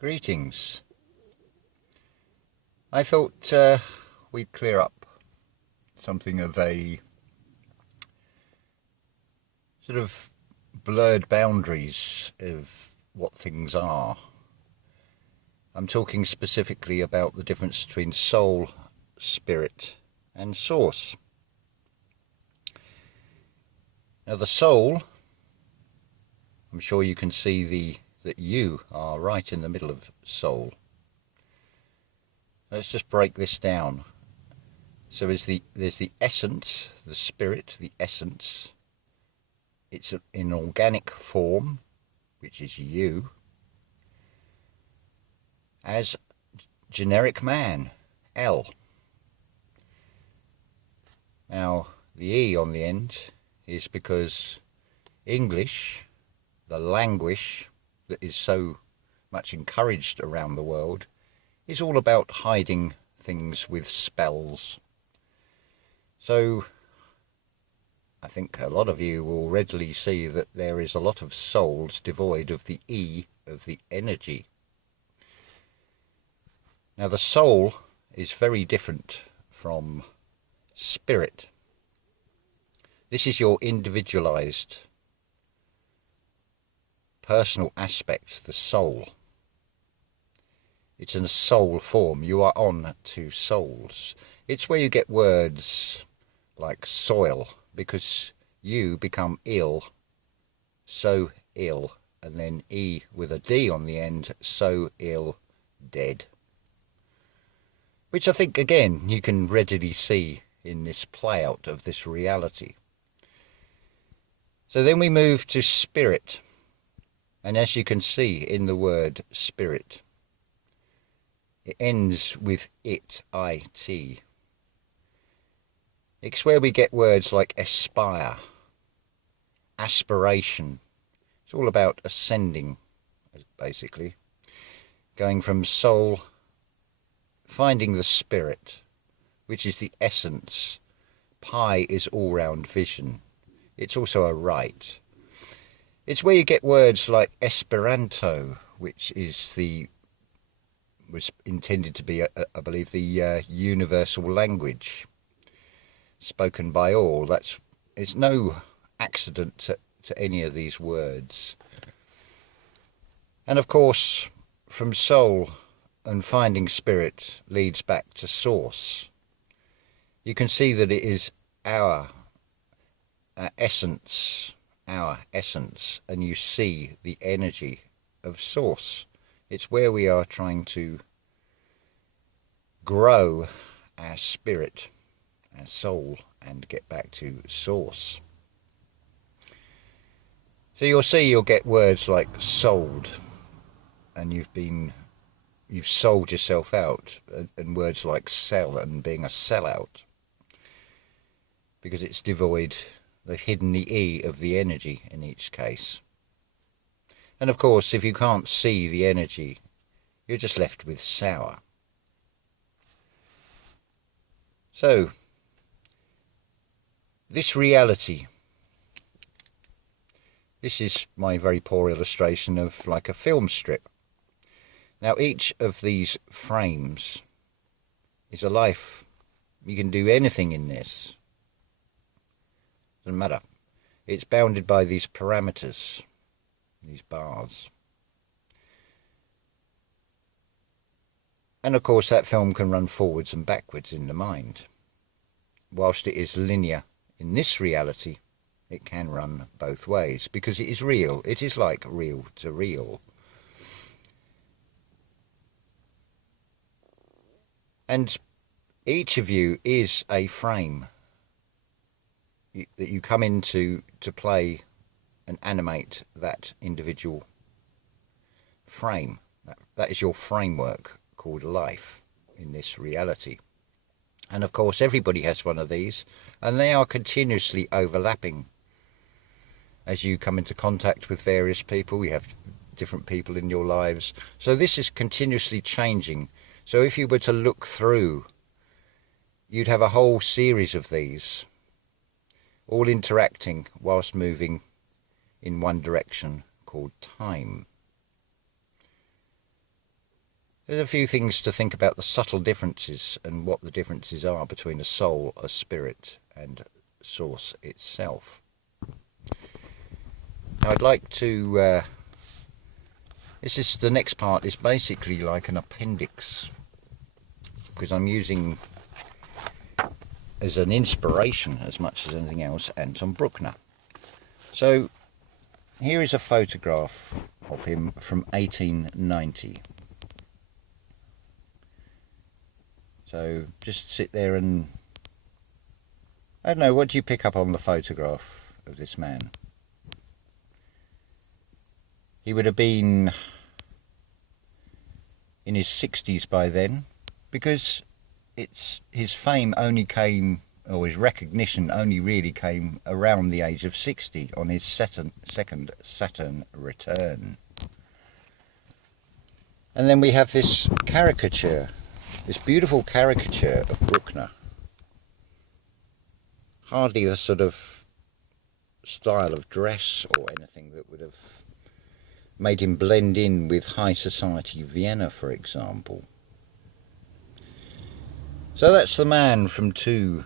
Greetings. I thought we'd clear up something of a sort of blurred boundaries of what things are. I'm talking specifically about the difference between soul, spirit, and source. Now the soul, I'm sure you can see that you are right in the middle of soul. Let's just break this down. So there's the essence, the spirit, the essence. It's in organic form, which is you, as generic man, L. Now, the E on the end is because English, the language that is so much encouraged around the world, is all about hiding things with spells. So I think a lot of you will readily see that there is a lot of souls devoid of the E of the energy. Now the soul is very different from spirit. This is your individualized personal aspect, the soul. It's in a soul form. You are on to souls. It's where you get words like soil, because you become ill, so ill, and then E with a D on the end, so ill, dead. Which I think, again, you can readily see in this play out of this reality. So then we move to spirit. And as you can see in the word spirit, it ends with it, I-T. It's where we get words like aspire, aspiration. It's all about ascending, basically. Going from soul, finding the spirit, which is the essence. Pi is all-round vision. It's also a right. It's where you get words like Esperanto, which was intended to be, I believe, the universal language spoken by all. It's no accident to any of these words. And of course, from soul and finding spirit leads back to source. You can see that it is our essence, and you see the energy of source. It's where we are trying to grow our spirit, our soul, and get back to source. So you'll get words like sold, and you've sold yourself out, and words like sell and being a sellout, because it's devoid. They've hidden the E of the energy in each case. And of course, if you can't see the energy, you're just left with sour. So, this reality, this is my very poor illustration of like a film strip. Now, each of these frames is a life. You can do anything in this. Doesn't matter. It's bounded by these parameters, these bars. And of course that film can run forwards and backwards in the mind. Whilst it is linear in this reality, it can run both ways, because it is real. It is like real to real. And each of you is a frame that you come into to play and animate that individual frame. That is your framework called life in this reality. And of course everybody has one of these, and they are continuously overlapping. As you come into contact with various people, you have different people in your lives. So this is continuously changing. So if you were to look through, you'd have a whole series of these, all interacting whilst moving in one direction called time. There's a few things to think about the subtle differences and what the differences are between a soul, a spirit, and source itself. Now I'd like to, the next part is basically like an appendix, because I'm using as an inspiration as much as anything else Anton Bruckner. So here is a photograph of him from 1890. So just sit there and, I don't know, what do you pick up on the photograph of this man? He would have been in his 60s by then, because his fame only came, or his recognition only really came around the age of 60 on his second Saturn return. And then we have this caricature, this beautiful caricature of Bruckner. Hardly the sort of style of dress or anything that would have made him blend in with high society Vienna, for example. So that's the man from two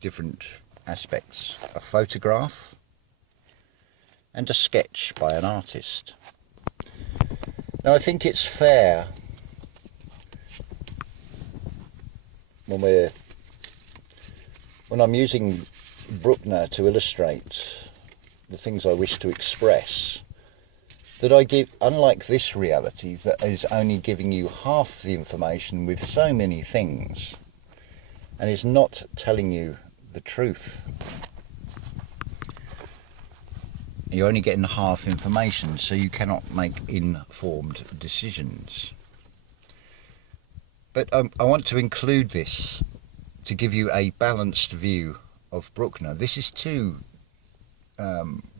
different aspects: a photograph and a sketch by an artist. Now I think it's fair when I'm using Bruckner to illustrate the things I wish to express, that I give, unlike this reality that is only giving you half the information with so many things and is not telling you the truth. You're only getting half information, so you cannot make informed decisions. But I want to include this to give you a balanced view of Bruckner. This is two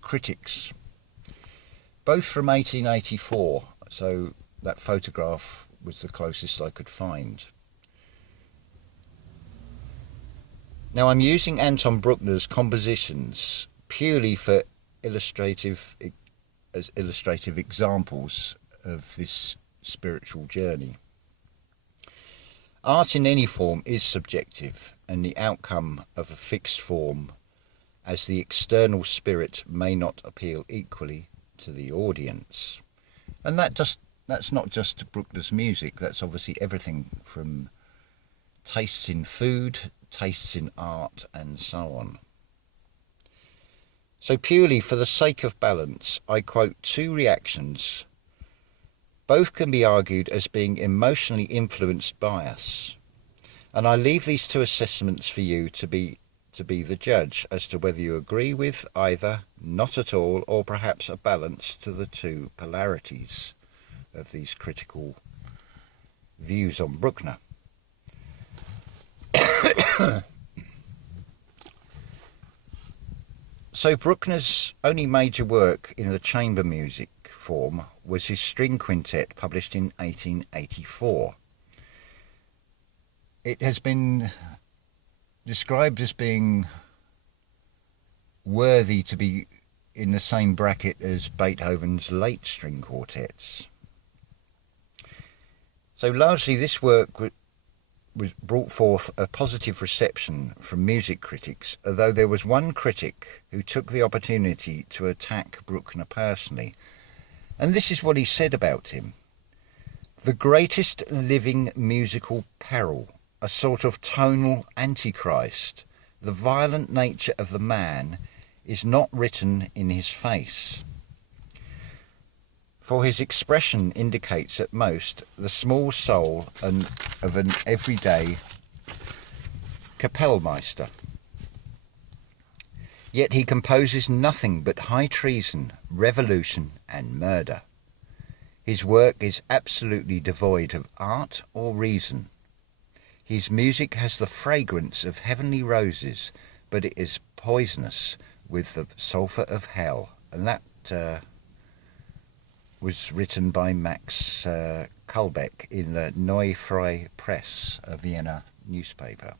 critics, both from 1884, so that photograph was the closest I could find. Now I'm using Anton Bruckner's compositions purely for illustrative examples of this spiritual journey. Art in any form is subjective, and the outcome of a fixed form, as the external spirit may not appeal equally to the audience. And that's not just Bruckner's music, that's obviously everything from tastes in food, tastes in art, and so on. So purely for the sake of balance, I quote two reactions. Both can be argued as being emotionally influenced by us, and I leave these two assessments for you to be the judge as to whether you agree with either, not at all, or perhaps a balance to the two polarities of these critical views on Bruckner. So Bruckner's only major work in the chamber music form was his string quintet, published in 1884. It has been described as being worthy to be in the same bracket as Beethoven's late string quartets. So largely this work was brought forth a positive reception from music critics, although there was one critic who took the opportunity to attack Bruckner personally. And this is what he said about him: "The greatest living musical peril, a sort of tonal antichrist. The violent nature of the man is not written in his face, for his expression indicates at most the small soul of an everyday Kapellmeister. Yet he composes nothing but high treason, revolution, and murder. His work is absolutely devoid of art or reason. His music has the fragrance of heavenly roses, but it is poisonous with the sulphur of hell." And that was written by Max Kalbeck in the Neue Freie Presse, a Vienna newspaper.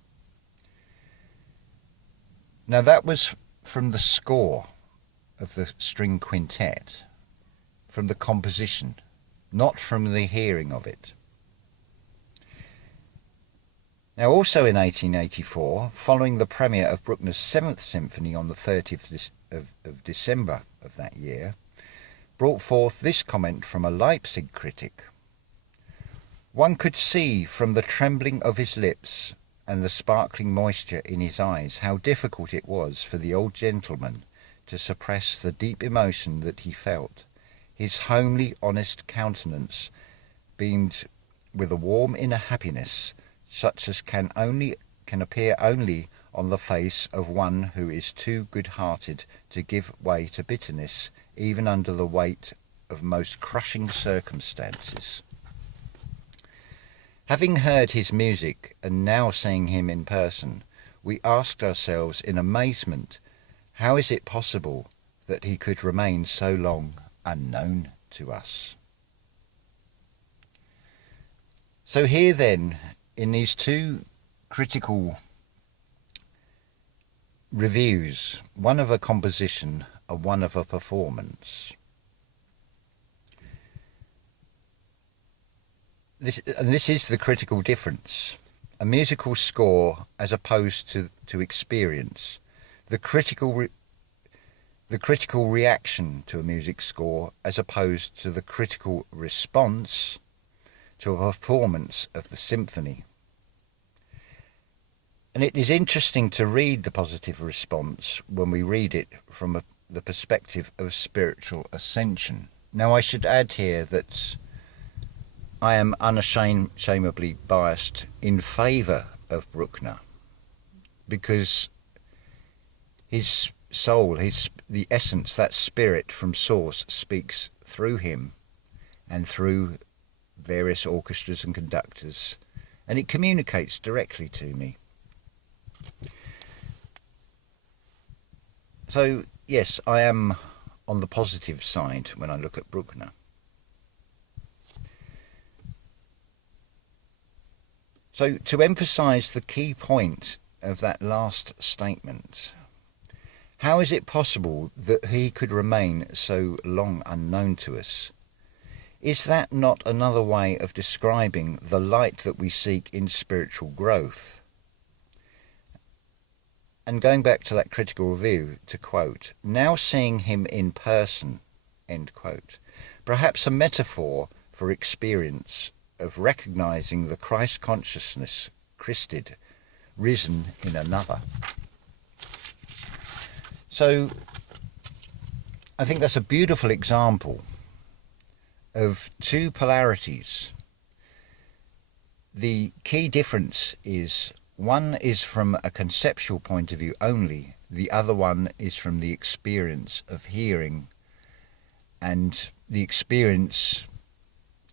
Now that was from the score of the string quintet, from the composition, not from the hearing of it. Now, also in 1884, following the premiere of Bruckner's 7th Symphony on the 30th of December of that year, brought forth this comment from a Leipzig critic. One could see from the trembling of his lips and the sparkling moisture in his eyes how difficult it was for the old gentleman to suppress the deep emotion that he felt. His homely, honest countenance beamed with a warm inner happiness, such as can appear only on the face of one who is too good-hearted to give way to bitterness, even under the weight of most crushing circumstances. Having heard his music and now seeing him in person, we asked ourselves in amazement, how is it possible that he could remain so long unknown to us? So here then, in these two critical reviews, one of a composition and one of a performance, this is the critical difference. A musical score as opposed to experience. The critical reaction to a music score as opposed to the critical response to a performance of the symphony. And it is interesting to read the positive response when we read it from the perspective of spiritual ascension. Now, I should add here that I am unashamedly biased in favour of Bruckner, because his soul, the essence, that spirit from source, speaks through him and through various orchestras and conductors, and it communicates directly to me. So yes, I am on the positive side when I look at Bruckner. So to emphasise the key point of that last statement, how is it possible that he could remain so long unknown to us? Is that not another way of describing the light that we seek in spiritual growth? And going back to that critical review, to quote, now seeing him in person, end quote, perhaps a metaphor for experience of recognising the Christ consciousness, Christed, risen in another. So I think that's a beautiful example of two polarities. The key difference is one is from a conceptual point of view only, the other one is from the experience of hearing and the experience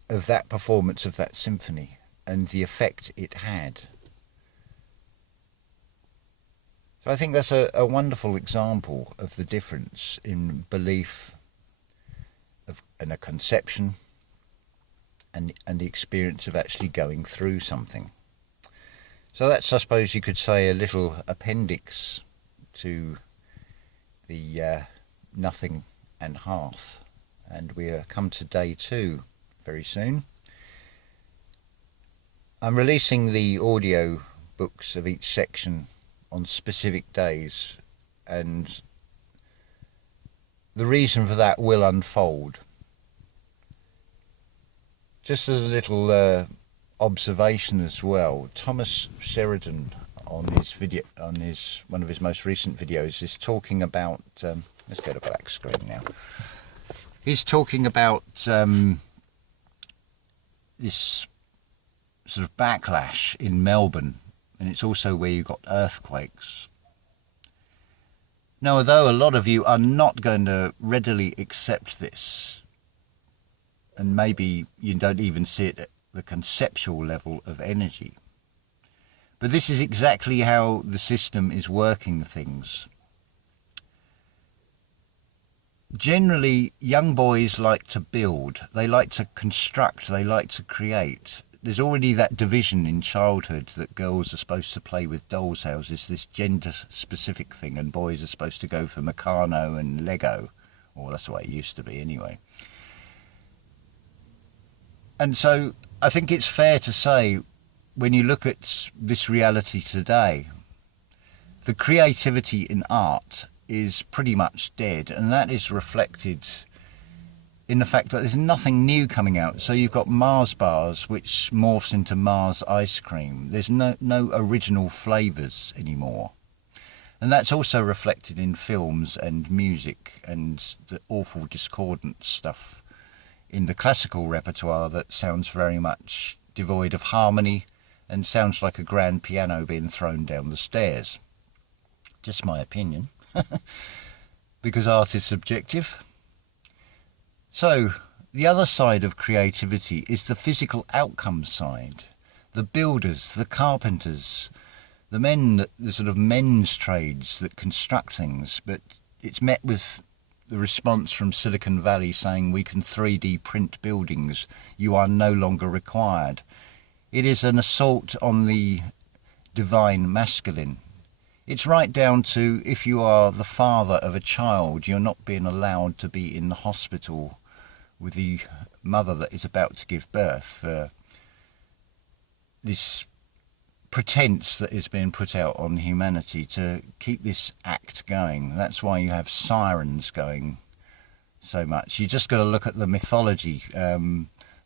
of that performance of that symphony and the effect it had. So I think that's a wonderful example of the difference in belief and a conception and the experience of actually going through something. So that's, I suppose you could say, a little appendix to the Nothing and Hearth. And we come to day 2 very soon. I'm releasing the audio books of each section on specific days, and the reason for that will unfold. Just as a little observation as well, Thomas Sheridan on one of his most recent videos is talking about let's go to black screen now. He's talking about this sort of backlash in Melbourne, and it's also where you got earthquakes. Now, although a lot of you are not going to readily accept this, and maybe you don't even see it at the conceptual level of energy, but this is exactly how the system is working things. Generally, young boys like to build, they like to construct, they like to create. There's already that division in childhood that girls are supposed to play with dolls' houses, this gender-specific thing, and boys are supposed to go for Meccano and Lego. Or that's the way it used to be anyway. And so I think it's fair to say when you look at this reality today, the creativity in art is pretty much dead, and that is reflected in the fact that there's nothing new coming out. So you've got Mars bars, which morphs into Mars ice cream. There's no original flavours anymore. And that's also reflected in films and music and the awful discordant stuff in the classical repertoire that sounds very much devoid of harmony and sounds like a grand piano being thrown down the stairs. Just my opinion, because art is subjective. So, the other side of creativity is the physical outcome side. The builders, the carpenters, the men, the sort of men's trades that construct things, but it's met with the response from Silicon Valley saying we can 3D print buildings, you are no longer required. It is an assault on the divine masculine. It's right down to, if you are the father of a child, you're not being allowed to be in the hospital with the mother that is about to give birth. This pretense that is being put out on humanity to keep this act going. That's why you have sirens going so much. You just got to look at the mythology.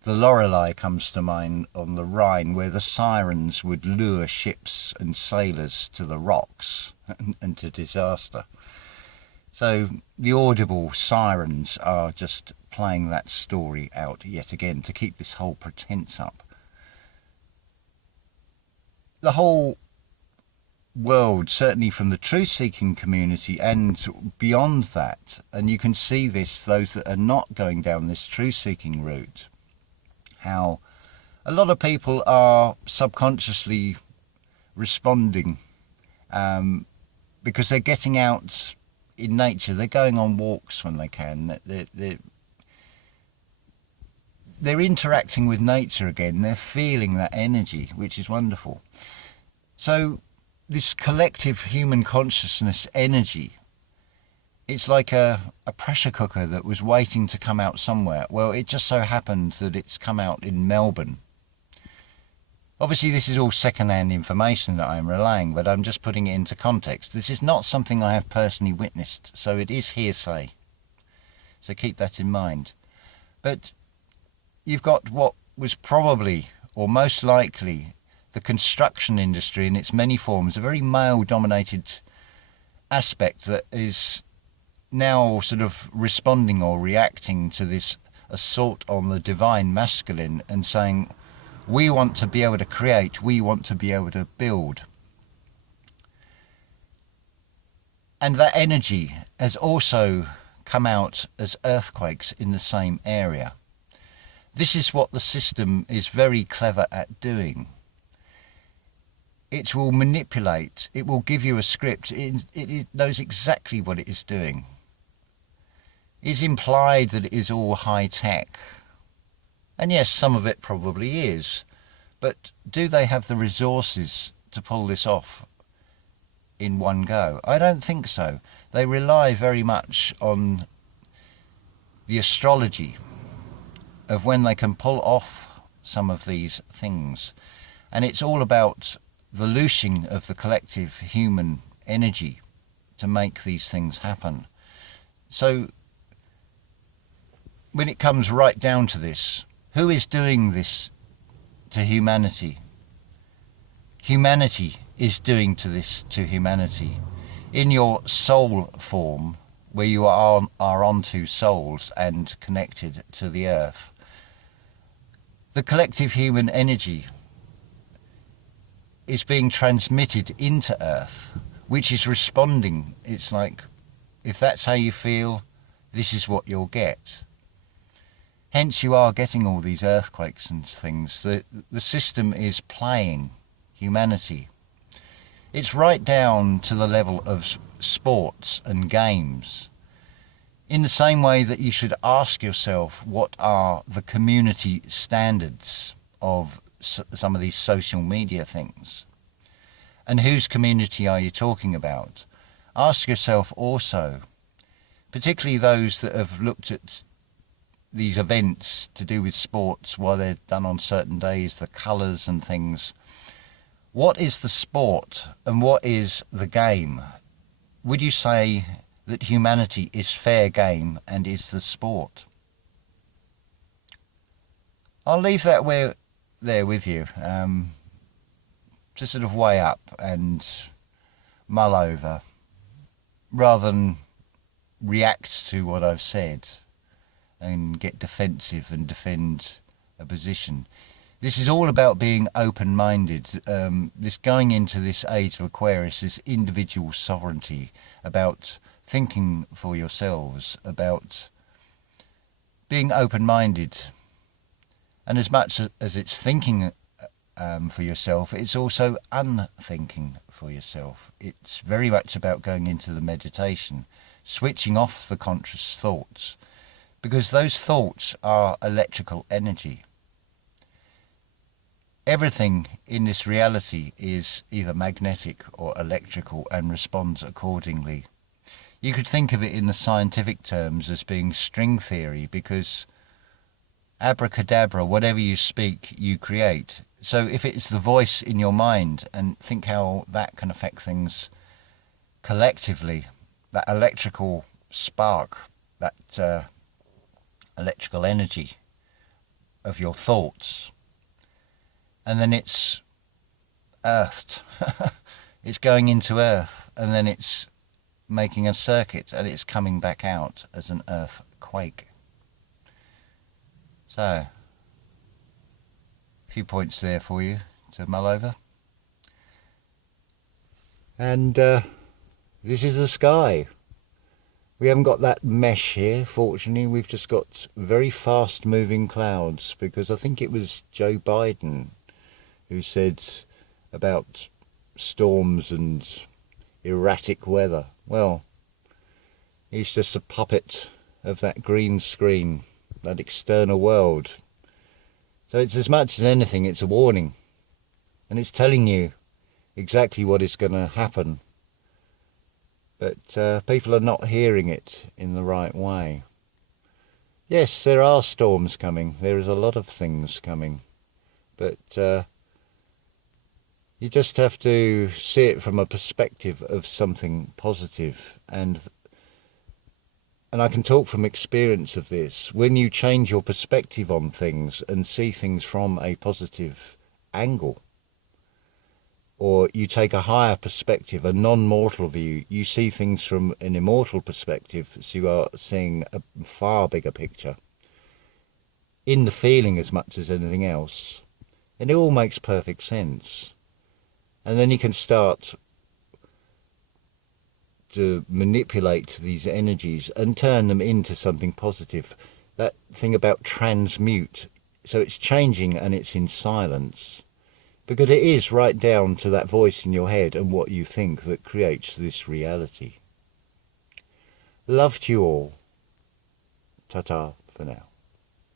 The Lorelei comes to mind on the Rhine, where the sirens would lure ships and sailors to the rocks and to disaster. So the audible sirens are just playing that story out yet again to keep this whole pretense up. The whole world, certainly from the truth-seeking community and beyond that, and you can see this, those that are not going down this truth-seeking route, how a lot of people are subconsciously responding because they're getting out in nature, they're going on walks when they can, they're interacting with nature again, they're feeling that energy, which is wonderful. So this collective human consciousness energy, it's like a pressure cooker that was waiting to come out somewhere. Well, it just so happened that it's come out in Melbourne. Obviously, this is all second-hand information that I'm relaying, but I'm just putting it into context. This is not something I have personally witnessed, so it is hearsay. So keep that in mind. But you've got what was probably, or most likely, the construction industry in its many forms, a very male-dominated aspect that is now sort of responding or reacting to this assault on the divine masculine and saying, we want to be able to create, we want to be able to build. And that energy has also come out as earthquakes in the same area. This is what the system is very clever at doing. It will manipulate, it will give you a script, it knows exactly what it is doing. It's implied that it is all high tech. And yes, some of it probably is. But do they have the resources to pull this off in one go? I don't think so. They rely very much on the astrology of when they can pull off some of these things. And it's all about the loosing of the collective human energy to make these things happen. So when it comes right down to this, who is doing this to humanity? Humanity is doing this to humanity. In your soul form, where you are onto souls and connected to the earth, the collective human energy is being transmitted into earth, which is responding. It's like, if that's how you feel, this is what you'll get. Hence you are getting all these earthquakes and things. The system is playing humanity. It's right down to the level of sports and games. In the same way that you should ask yourself, what are the community standards of some of these social media things? And whose community are you talking about? Ask yourself also, particularly those that have looked at these events to do with sports, why they're done on certain days, the colours and things. What is the sport and what is the game? Would you say that humanity is fair game and is the sport? I'll leave that there with you, to sort of weigh up and mull over, rather than react to what I've said and get defensive and defend a position. This is all about being open-minded. This going into this age of Aquarius, this individual sovereignty, about thinking for yourselves, about being open-minded. And as much as it's thinking for yourself, it's also unthinking for yourself. It's very much about going into the meditation, switching off the conscious thoughts, because those thoughts are electrical energy. Everything in this reality is either magnetic or electrical and responds accordingly. You could think of it in the scientific terms as being string theory, because abracadabra, whatever you speak, you create. So if it's the voice in your mind, and think how that can affect things collectively, that electrical spark, that electrical energy of your thoughts, and then it's earthed. It's going into earth, and then it's making a circuit, and it's coming back out as an earthquake. So, a few points there for you to mull over. And this is the sky. We haven't got that mesh here, fortunately. We've just got very fast moving clouds, because I think it was Joe Biden who said about storms and erratic weather. Well, he's just a puppet of that green screen, that external world. So it's, as much as anything, it's a warning, and it's telling you exactly what is going to happen, but people are not hearing it in the right way. Yes, there are storms coming, there is a lot of things coming, but you just have to see it from a perspective of something positive. And I can talk from experience of this. When you change your perspective on things and see things from a positive angle, or you take a higher perspective, a non-mortal view, you see things from an immortal perspective, so you are seeing a far bigger picture, in the feeling as much as anything else, and it all makes perfect sense. And then you can start to manipulate these energies and turn them into something positive. That thing about transmute, so it's changing and it's in silence, because it is right down to that voice in your head and what you think that creates this reality. Love to you all. Ta-ta for now.